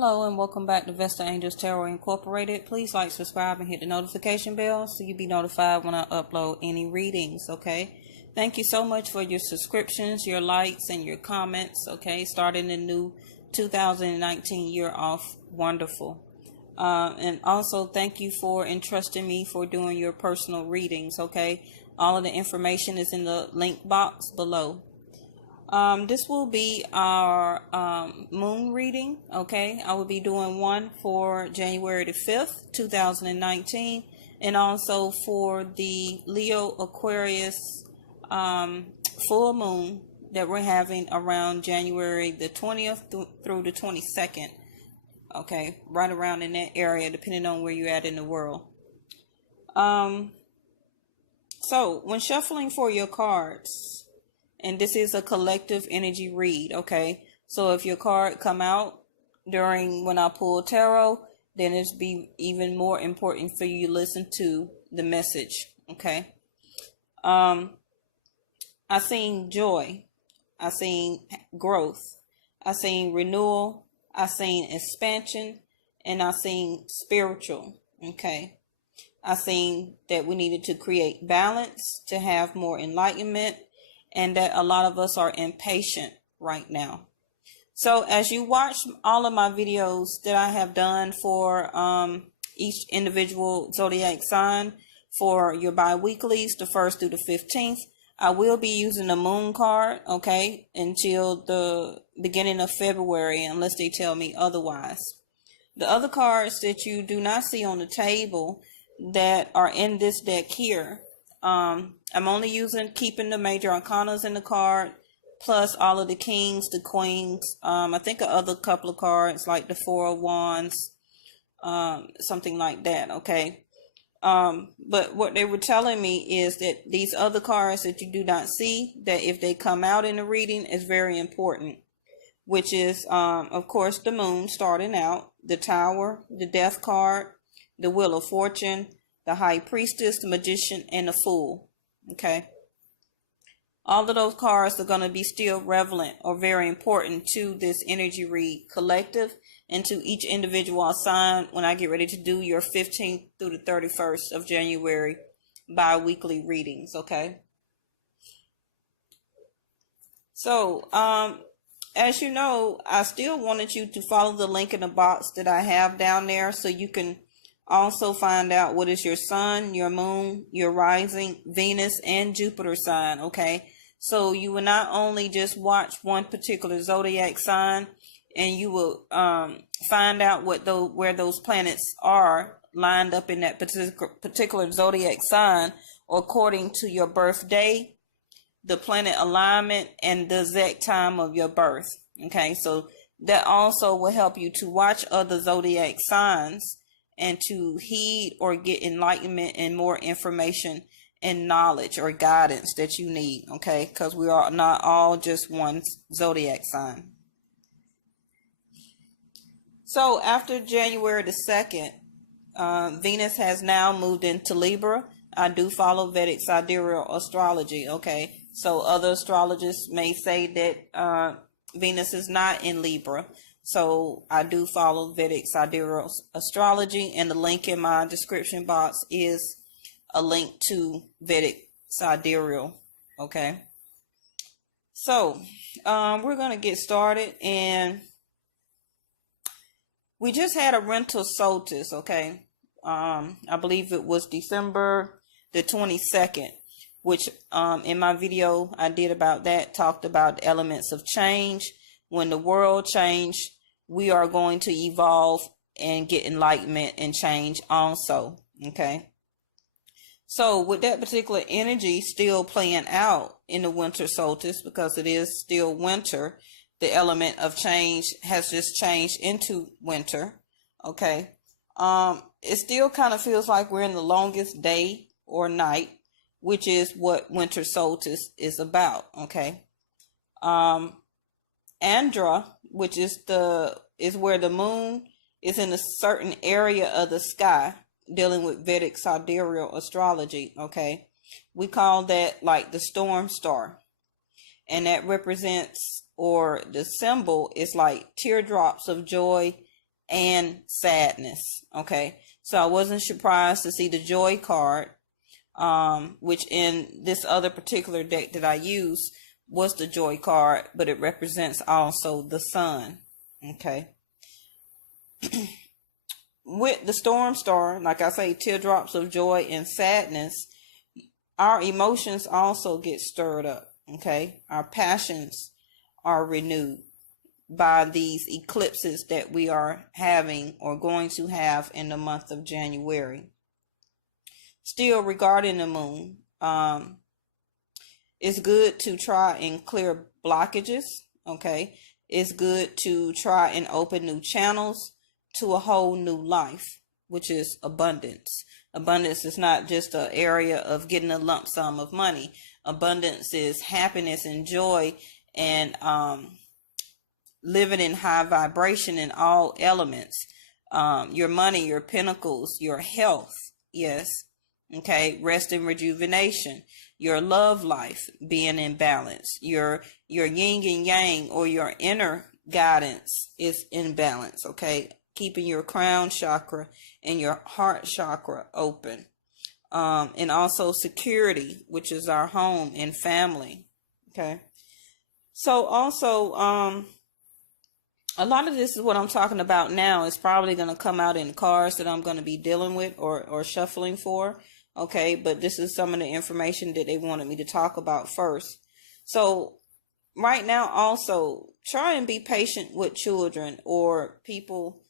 Hello and welcome back to Vesta Angels Tarot Incorporated. Please like, subscribe, and hit the notification bell so you'll be notified when I upload any readings, okay? Thank you so much for your subscriptions, your likes, and your comments, okay? Starting the new 2019 year off wonderful. And also thank you for entrusting me for doing your personal readings, okay? All of the information is in the link box below. This will be our moon reading, okay? I will be doing one for January the 5th, 2019, and also for the Leo Aquarius full moon that we're having around January the 20th through the 22nd, okay? Right around in that area, depending on where you're at in the world. So, when shuffling for your cards, and this is a collective energy read, okay? So if your card come out during when I pull tarot, then it's be even more important for you to listen to the message, okay? I seen joy. I seen growth. I seen renewal. I seen expansion. And I seen spiritual, okay? I seen that we needed to create balance to have more enlightenment, and that a lot of us are impatient right now. So as you watch all of my videos that I have done for each individual zodiac sign for your bi-weeklies, the 1st through the 15th, I will be using the moon card, okay, until the beginning of February, unless they tell me otherwise. The other cards that you do not see on the table that are in this deck here, I'm only keeping the major arcanas in the card, plus all of the kings, the queens, I think a other couple of cards like the 4 of Wands, something like that, okay? But what they were telling me is that these other cards that you do not see, that if they come out in the reading, is very important, which is, of course, the moon starting out, the Tower, the Death card, the Wheel of Fortune, the High Priestess, the Magician, and the Fool. Okay, all of those cards are going to be still relevant or very important to this energy read collective and to each individual sign when I get ready to do your 15th through the 31st of January bi-weekly readings, okay? So, as you know, I still wanted you to follow the link in the box that I have down there so you can also find out what is your sun, your moon, your rising, Venus, and Jupiter sign, okay? So you will not only just watch one particular zodiac sign, and you will find out where those planets are lined up in that particular zodiac sign according to your birthday, the planet alignment, and the exact time of your birth, okay? So that also will help you to watch other zodiac signs and to heed or get enlightenment and more information and knowledge or guidance that you need, okay? Because we are not all just one zodiac sign. So after January the 2nd, Venus has now moved into Libra. I do follow Vedic Astrology, okay? So other astrologers may say that Venus is not in Libra. So I do follow Vedic Astrology, and the link in my description box is a link to Vedic Sidereal, okay? So we're going to get started, and we just had a rental solstice, okay? I believe it was December the 22nd, which in my video I did about that, talked about elements of change. When the world changed, we are going to evolve and get enlightenment and change also, okay? So with that particular energy still playing out in the winter solstice, because it is still winter, the element of change has just changed into winter, okay? It still kind of feels like we're in the longest day or night, which is what winter solstice is about, okay? Andra, which is where the moon is in a certain area of the sky, dealing with Vedic sidereal astrology, okay? We call that like the storm star. And that represents, or the symbol is like teardrops of joy and sadness. Okay, so I wasn't surprised to see the joy card, which in this other particular deck that I use was the joy card, but it represents also the sun. Okay. With the storm star, like I say, teardrops of joy and sadness, our emotions also get stirred up. Okay, our passions are renewed by these eclipses that we are having or going to have in the month of January. Still, regarding the moon, it's good to try and clear blockages. Okay, it's good to try and open new channels to a whole new life, which is abundance. Abundance is not just an area of getting a lump sum of money. Abundance is happiness and joy and living in high vibration in all elements. Your money, your pinnacles, your health. Yes. Okay. Rest and rejuvenation. Your love life being in balance. Your yin and yang, or your inner guidance, is in balance. Okay. Keeping your crown chakra and your heart chakra open. And also security, which is our home and family. Okay. So also, a lot of this is what I'm talking about now is probably going to come out in cards that I'm going to be dealing with or shuffling for. Okay. But this is some of the information that they wanted me to talk about first. So right now, also try and be patient with children or people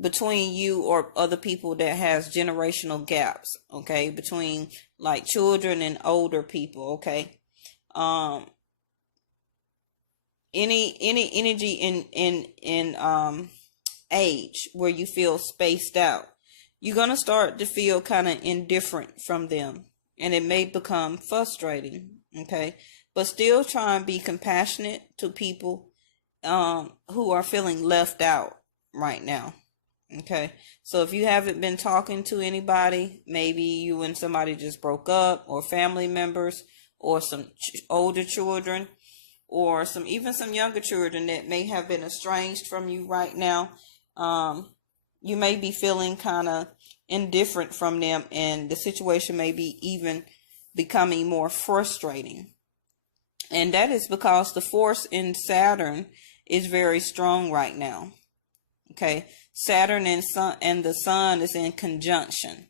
between you or other people that has generational gaps. Okay. Between like children and older people. Okay. Any energy in age where you feel spaced out, you're gonna start to feel kind of indifferent from them, and it may become frustrating. Okay, but still try and be compassionate to people who are feeling left out right now. Okay, so if you haven't been talking to anybody, maybe you and somebody just broke up, or family members, or some older children, or some younger children that may have been estranged from you right now, you may be feeling kind of indifferent from them, and the situation may be even becoming more frustrating. And that is because the force in Saturn is very strong right now. Okay, Saturn and the sun is in conjunction.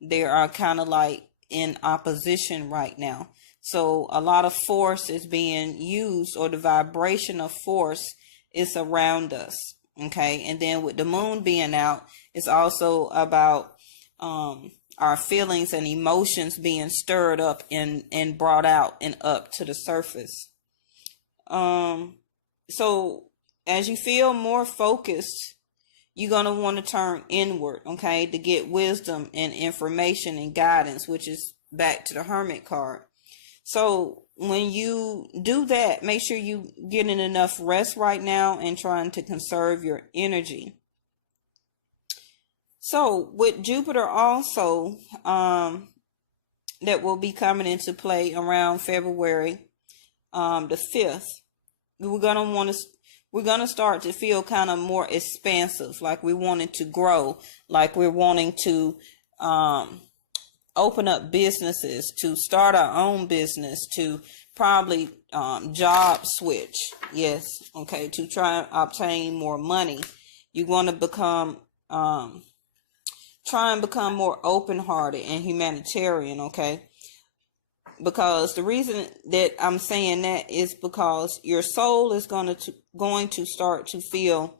They are kind of like in opposition right now. So a lot of force is being used, or the vibration of force is around us. Okay, and then with the moon being out, it's also about our feelings and emotions being stirred up and brought out and up to the surface. So as you feel more focused, you're going to want to turn inward, okay, to get wisdom and information and guidance, which is back to the Hermit card. So when you do that, make sure you getting enough rest right now and trying to conserve your energy. So with Jupiter also, that will be coming into play around February the 5th, we're gonna start to feel kind of more expansive, like we wanted to grow, like we're wanting to open up businesses, to start our own business, to probably job switch. Yes, okay, to try and obtain more money. You want to try and become more open-hearted and humanitarian, okay? Because the reason that I'm saying that is because your soul is going to start to feel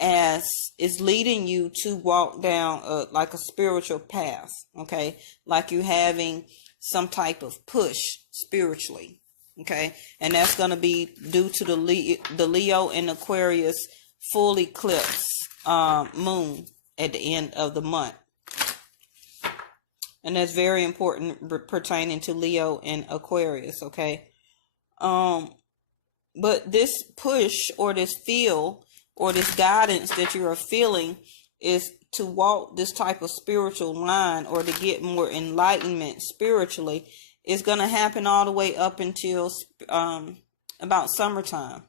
as is leading you to walk down like a spiritual path, okay? Like you having some type of push spiritually, okay? And that's going to be due to the Leo and Aquarius full eclipse moon at the end of the month. And that's very important pertaining to Leo and Aquarius, okay? But this push or this feel or this guidance that you are feeling is to walk this type of spiritual line or to get more enlightenment spiritually is going to happen all the way up until about summertime.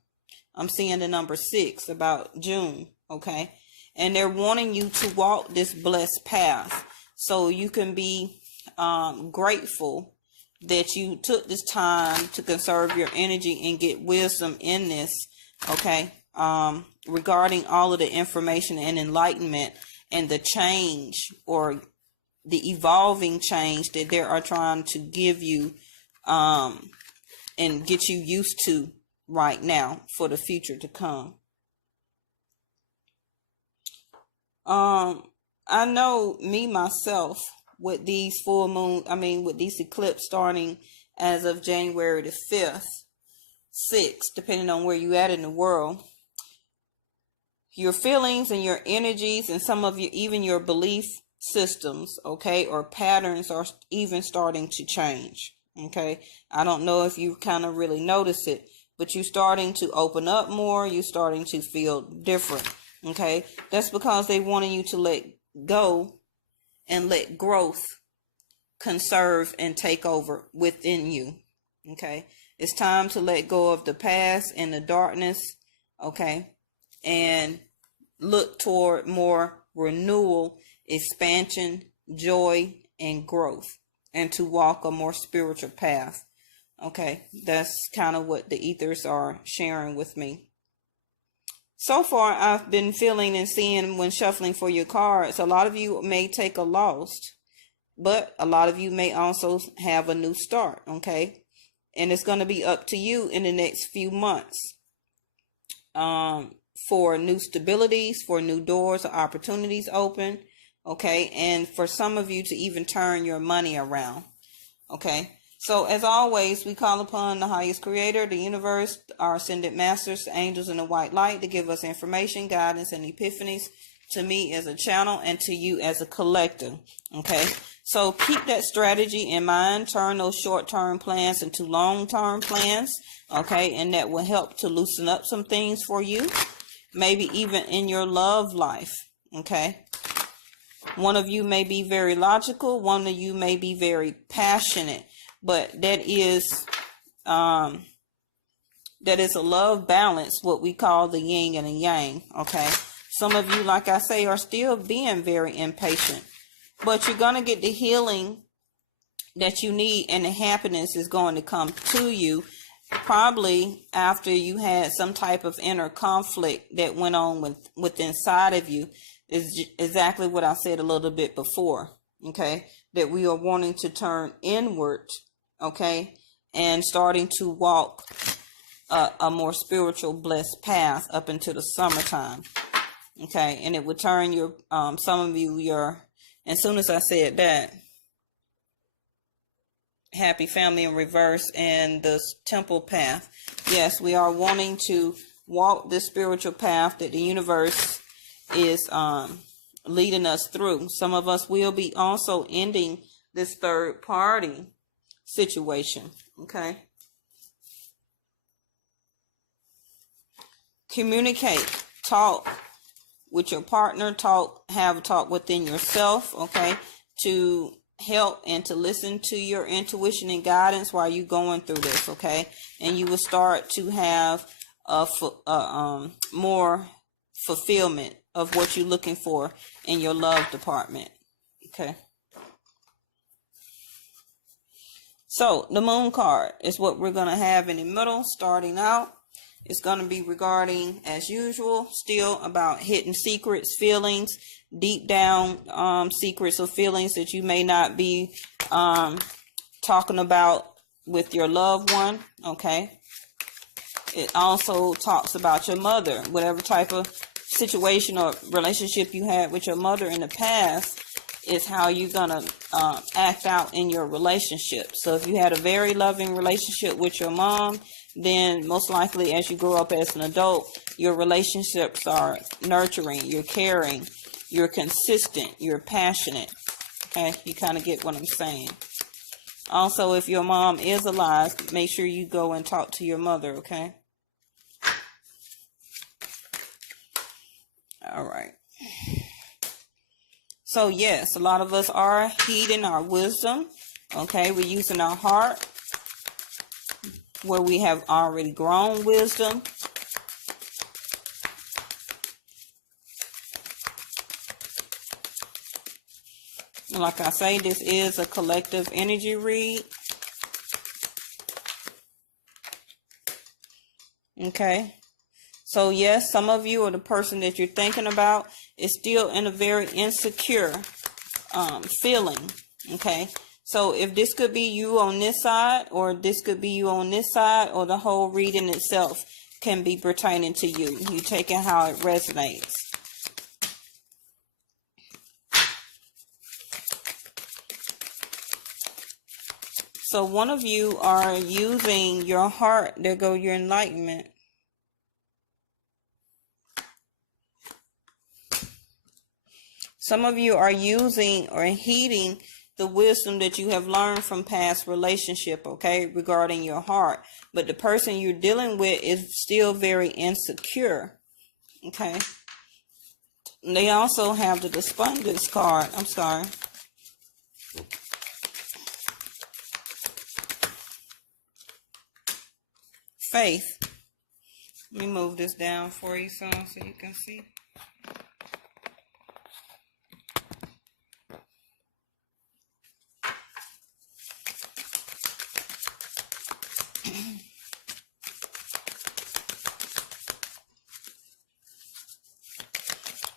I'm seeing the number 6, about June. okay? And they're wanting you to walk this blessed path. So you can be grateful that you took this time to conserve your energy and get wisdom in this, okay? Regarding all of the information and enlightenment and the change or the evolving change that they are trying to give you and get you used to right now for the future to come. I know me myself with these with these eclipses starting as of January the 5th, 6th, depending on where you at in the world, your feelings and your energies and some of even your belief systems, okay, or patterns are even starting to change, okay? I don't know if you kind of really notice it, but you're starting to open up more, you're starting to feel different, okay? That's because they wanted you to let go and let growth conserve and take over within you, okay? It's time to let go of the past and the darkness, okay, and look toward more renewal, expansion, joy, and growth, and to walk a more spiritual path. Okay, that's kind of what the ethers are sharing with me. So far, I've been feeling and seeing when shuffling for your cards, a lot of you may take a loss, but a lot of you may also have a new start, okay? And it's going to be up to you in the next few months for new stabilities, for new doors or opportunities open, okay? And for some of you to even turn your money around, okay? So as always, we call upon the highest creator, the universe, our ascended masters, the angels in the white light to give us information, guidance, and epiphanies to me as a channel and to you as a collector. Okay, so keep that strategy in mind. Turn those short-term plans into long-term plans. Okay, and that will help to loosen up some things for you, maybe even in your love life. Okay, one of you may be very logical, one of you may be very passionate. But that is a love balance, what we call the yin and the yang, okay? Some of you, like I say, are still being very impatient. But you're going to get the healing that you need, and the happiness is going to come to you probably after you had some type of inner conflict that went on with inside of you. Is exactly what I said a little bit before, okay? That we are wanting to turn inward, okay, and starting to walk a more spiritual blessed path up into the summertime, okay? And it would turn your some of you as soon as I said that, happy family in reverse and the temple path. Yes, we are wanting to walk this spiritual path that the universe is leading us through. Some of us will be also ending this third party situation, okay? Communicate, talk with your partner, have a talk within yourself, okay, to help and to listen to your intuition and guidance while you're going through this, okay? And you will start to have more fulfillment of what you're looking for in your love department, okay? So the moon card is what we're going to have in the middle starting out. It's going to be regarding, as usual, still about hidden secrets, feelings, deep down secrets or feelings that you may not be talking about with your loved one, okay? It also talks about your mother, whatever type of situation or relationship you had with your mother in the past is how you're going to act out in your relationship. So if you had a very loving relationship with your mom, then most likely as you grow up as an adult, your relationships are nurturing, you're caring, you're consistent, you're passionate. Okay, you kind of get what I'm saying. Also, if your mom is alive, make sure you go and talk to your mother, okay? All right. So yes, a lot of us are heeding our wisdom, okay? We're using our heart where we have already grown wisdom. Like I say, this is a collective energy read. Okay. So yes, some of you, or the person that you're thinking about, is still in a very insecure feeling. Okay. So if this could be you on this side, or this could be you on this side, or the whole reading itself can be pertaining to you. You take it how it resonates. So one of you are using your heart. There go your enlightenment. Some of you are using or heeding the wisdom that you have learned from past relationship, okay, regarding your heart. But the person you're dealing with is still very insecure, okay. And they also have the despondence card. I'm sorry. Faith. Let me move this down for you so you can see.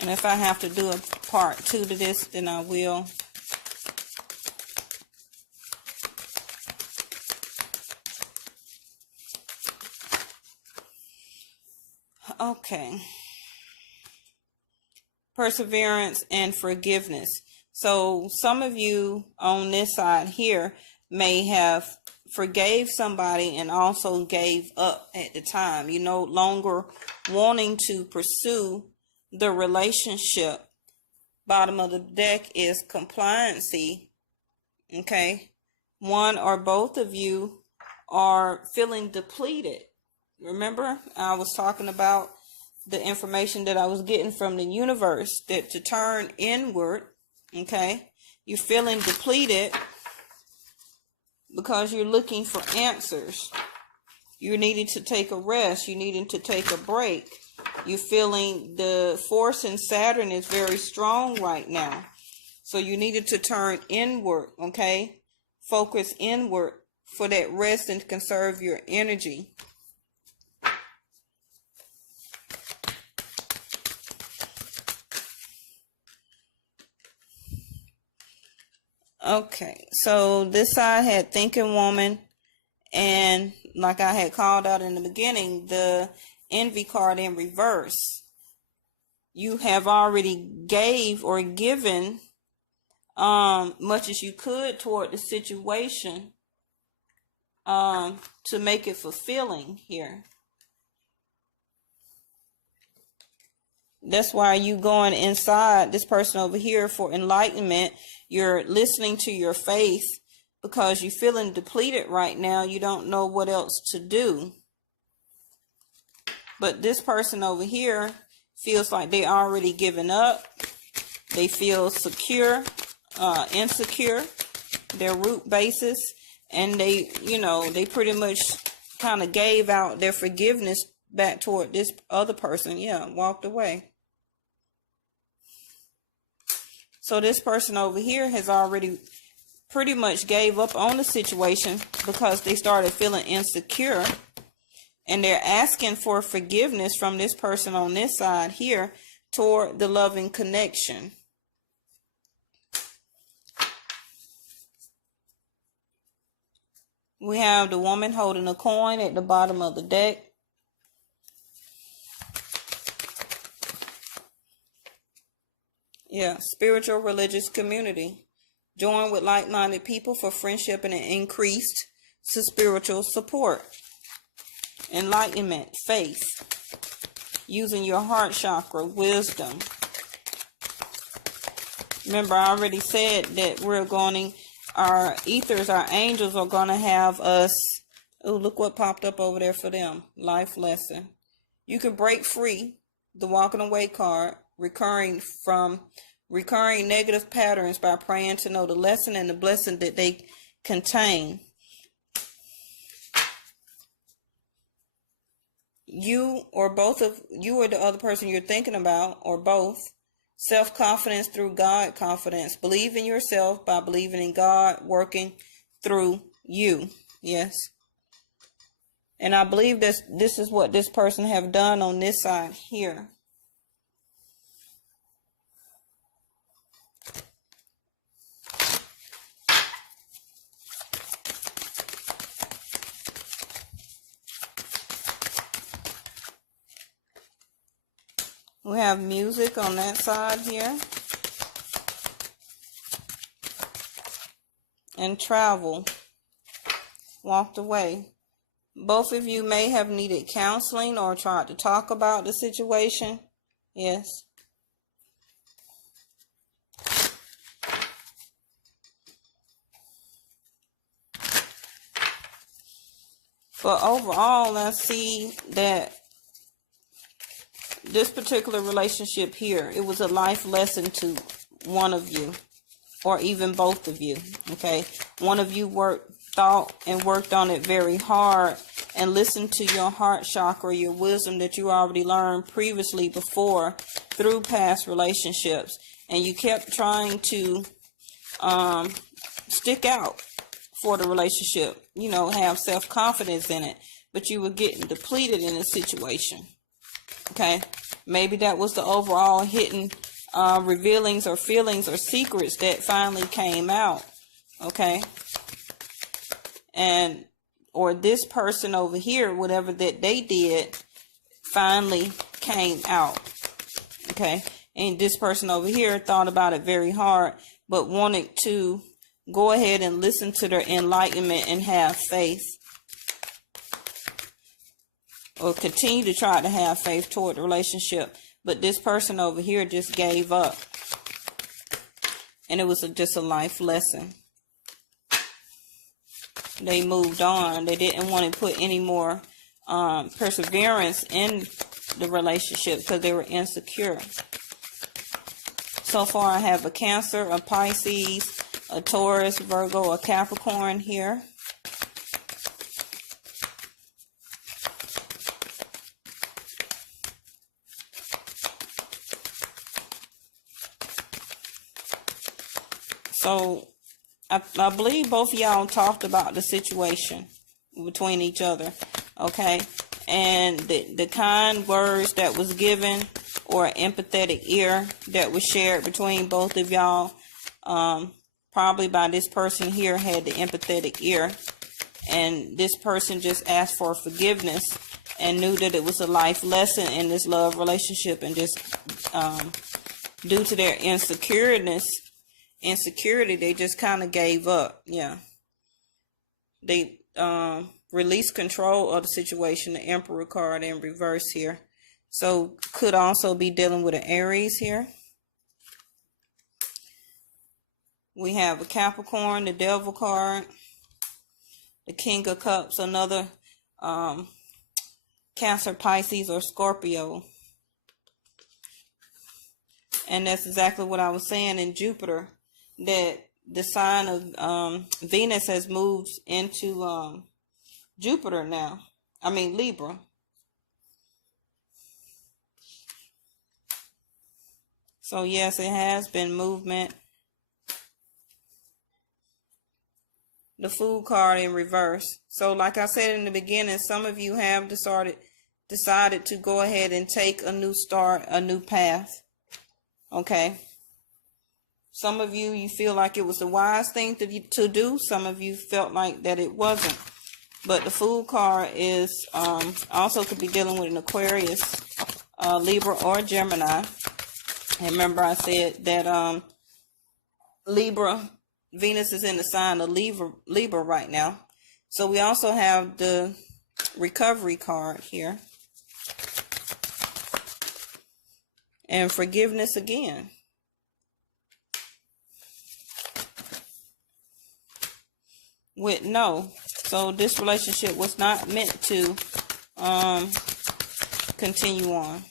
And if I have to do a part 2 to this, then I will. Okay. Perseverance and forgiveness. So some of you on this side here may have forgave somebody and also gave up at the time. You no longer wanting to pursue the relationship. Bottom of the deck is compliancy. Okay. One or both of you are feeling depleted. Remember, I was talking about the information that I was getting from the universe, that to turn inward, okay, you're feeling depleted because you're looking for answers. You're needing to take a rest. You're needing to take a break. You're feeling the force in Saturn is very strong right now. So you needed to turn inward, okay? Focus inward for that rest and conserve your energy. Okay, so this side had thinking woman, and like I had called out in the beginning, the envy card in reverse. You have already gave or given much as you could toward the situation to make it fulfilling here. That's why you going inside this person over here for enlightenment. You're listening to your faith because you're feeling depleted right now. You don't know what else to do. But this person over here feels like they already given up. They feel secure, insecure, their root basis. And they, they pretty much kind of gave out their forgiveness back toward this other person. Yeah, walked away. So this person over here has already pretty much gave up on the situation because they started feeling insecure. And they're asking for forgiveness from this person on this side here toward the loving connection. We have the woman holding a coin at the bottom of the deck. Yeah, spiritual religious community. Join with like-minded people for friendship and an increased spiritual support. Enlightenment, faith. Using your heart chakra, wisdom. Remember, I already said that we're going, our ethers, our angels are going to have us. Oh, look what popped up over there for them. Life lesson. You can break free, the walking away card, recurring negative patterns by praying to know the lesson and the blessing that they contain. You or both of you or the other person you're thinking about, or both, Self-confidence through God confidence. Believe in yourself by believing in God working through you. Yes. And I believe this is what this person have done on this side here. We have music on that side here. And travel. Walked away. Both of you may have needed counseling or tried to talk about the situation. Yes. But overall, I see that this particular relationship here, it was a life lesson to one of you, or even both of you. Okay. One of you thought and worked on it very hard and listened to your heart chakra, your wisdom that you already learned previously before through past relationships. And you kept trying to stick out for the relationship, you know, have self-confidence in it, but you were getting depleted in a situation. Okay. Maybe that was the overall hidden revealings or feelings or secrets that finally came out. Okay. And or this person over here, whatever that they did, finally came out. Okay. And this person over here thought about it very hard, but wanted to go ahead and listen to their enlightenment and have faith. Or continue to try to have faith toward the relationship. But this person over here just gave up. And it was just a life lesson. They moved on. They didn't want to put any more perseverance in the relationship because they were insecure. So far I have a Cancer, a Pisces, a Taurus, Virgo, a Capricorn here. So I believe both of y'all talked about the situation between each other, okay? And the kind words that was given, or empathetic ear that was shared between both of y'all, probably by this person here had the empathetic ear. And this person just asked for forgiveness and knew that it was a life lesson in this love relationship, and just due to their insecurity, they just kind of gave up. Yeah. They released control of the situation, the Emperor card in reverse here. So could also be dealing with an Aries here. We have a Capricorn, the Devil card, the King of Cups, another Cancer, Pisces, or Scorpio. And that's exactly what I was saying in Jupiter, that the sign of Venus has moved into Jupiter now. I mean Libra. So yes, it has been movement. The Fool card in reverse. So like I said in the beginning, some of you have decided to go ahead and take a new start, a new path. Okay. Some of you feel like it was the wise thing to do. Some of you felt like that it wasn't. But the Fool card is also could be dealing with an Aquarius, Libra, or Gemini. And remember I said that Libra, Venus is in the sign of Libra right now. So we also have the Recovery card here. And forgiveness again. With no. So this relationship was not meant to continue on.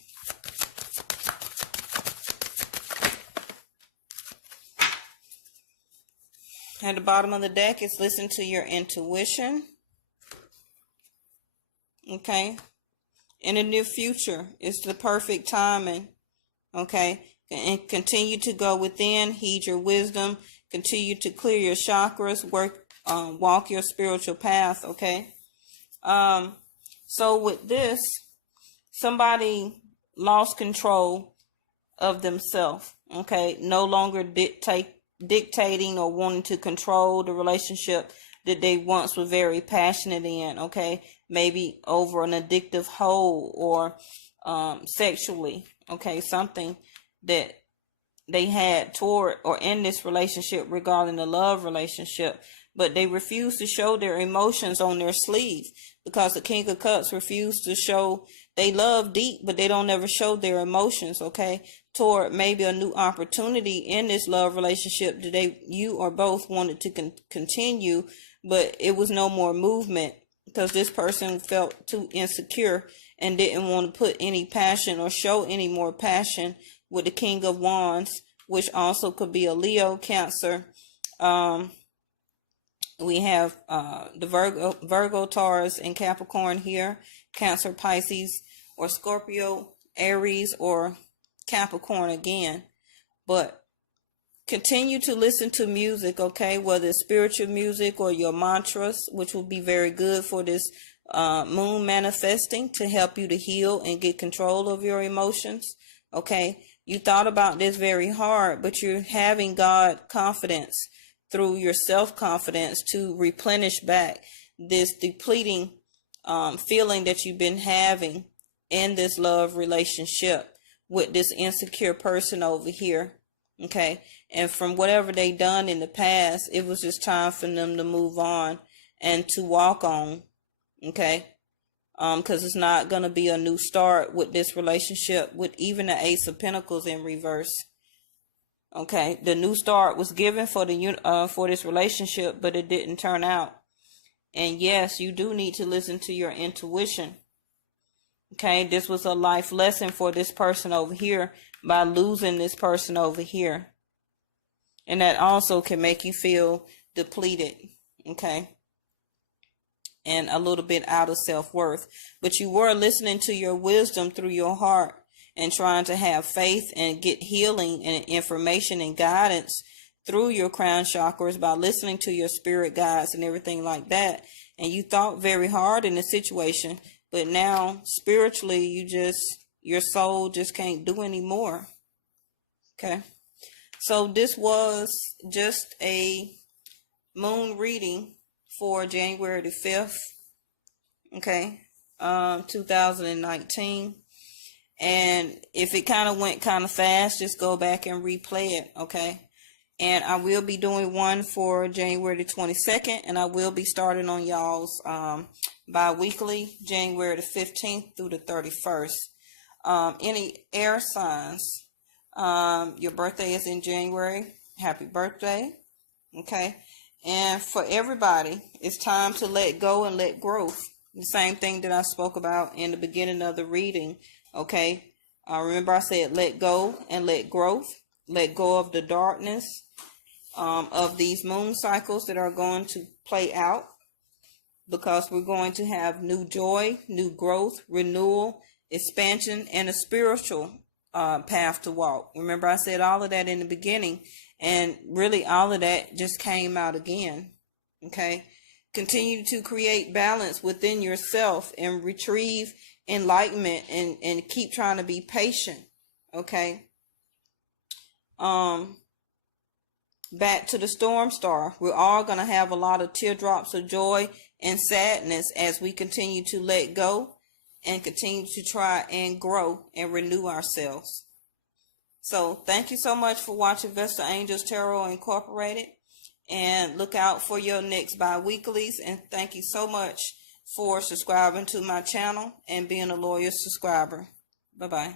At the bottom of the deck is listen to your intuition. Okay. In the near future, it's the perfect timing. Okay. and continue to go within, heed your wisdom, continue to clear your chakras, walk your spiritual path. Okay. So with this, somebody lost control of themselves. Okay. No longer dictating or wanting to control the relationship that they once were very passionate in. Okay. Maybe over an addictive hold or sexually. Okay. Something that they had toward or in this relationship regarding the love relationship, but they refuse to show their emotions on their sleeve, because the King of Cups refused to show they love deep, but they don't ever show their emotions. Okay, toward maybe a new opportunity in this love relationship that you or both wanted to continue, but it was no more movement because this person felt too insecure and didn't want to put any passion or show any more passion with the King of Wands, which also could be a Leo, Cancer. We have the Virgo, Taurus, and Capricorn here. Cancer, Pisces, or Scorpio, Aries, or Capricorn again. But continue to listen to music, okay? Whether it's spiritual music or your mantras, which will be very good for this moon manifesting to help you to heal and get control of your emotions, okay? You thought about this very hard, but you're having God confidence through your self-confidence to replenish back this depleting feeling that you've been having in this love relationship with this insecure person over here. Okay. And from whatever they done in the past, it was just time for them to move on and to walk on. Okay. Because it's not going to be a new start with this relationship with even the Ace of Pentacles in reverse. Okay, the new start was given for this relationship, but it didn't turn out. And yes, you do need to listen to your intuition. Okay, this was a life lesson for this person over here by losing this person over here. And that also can make you feel depleted. Okay. And a little bit out of self-worth. But you were listening to your wisdom through your heart and trying to have faith and get healing and information and guidance through your crown chakras by listening to your spirit guides and everything like that. And you thought very hard in the situation, but now spiritually your soul just can't do anymore. Okay. So this was just a moon reading for January the 5th, okay, 2019. And if it kind of went kind of fast, just go back and replay it, okay? And I will be doing one for January the 22nd, and I will be starting on y'all's bi-weekly, January the 15th through the 31st. Any air signs, your birthday is in January, happy birthday, okay? And for everybody, it's time to let go and let growth. The same thing that I spoke about in the beginning of the reading. Okay. Remember I said let go and let growth. Let go of the darkness of these moon cycles that are going to play out. Because we're going to have new joy, new growth, renewal, expansion, and a spiritual path to walk. Remember I said all of that in the beginning. And really all of that just came out again. Okay. Continue to create balance within yourself and retrieve enlightenment and keep trying to be patient. Okay. Back to the storm star. We're all going to have a lot of teardrops of joy and sadness as we continue to let go and continue to try and grow and renew ourselves. So thank you so much for watching Vesta Angels Tarot Incorporated, and look out for your next bi-weeklies. And thank you so much for subscribing to my channel and being a loyal subscriber. Bye-bye.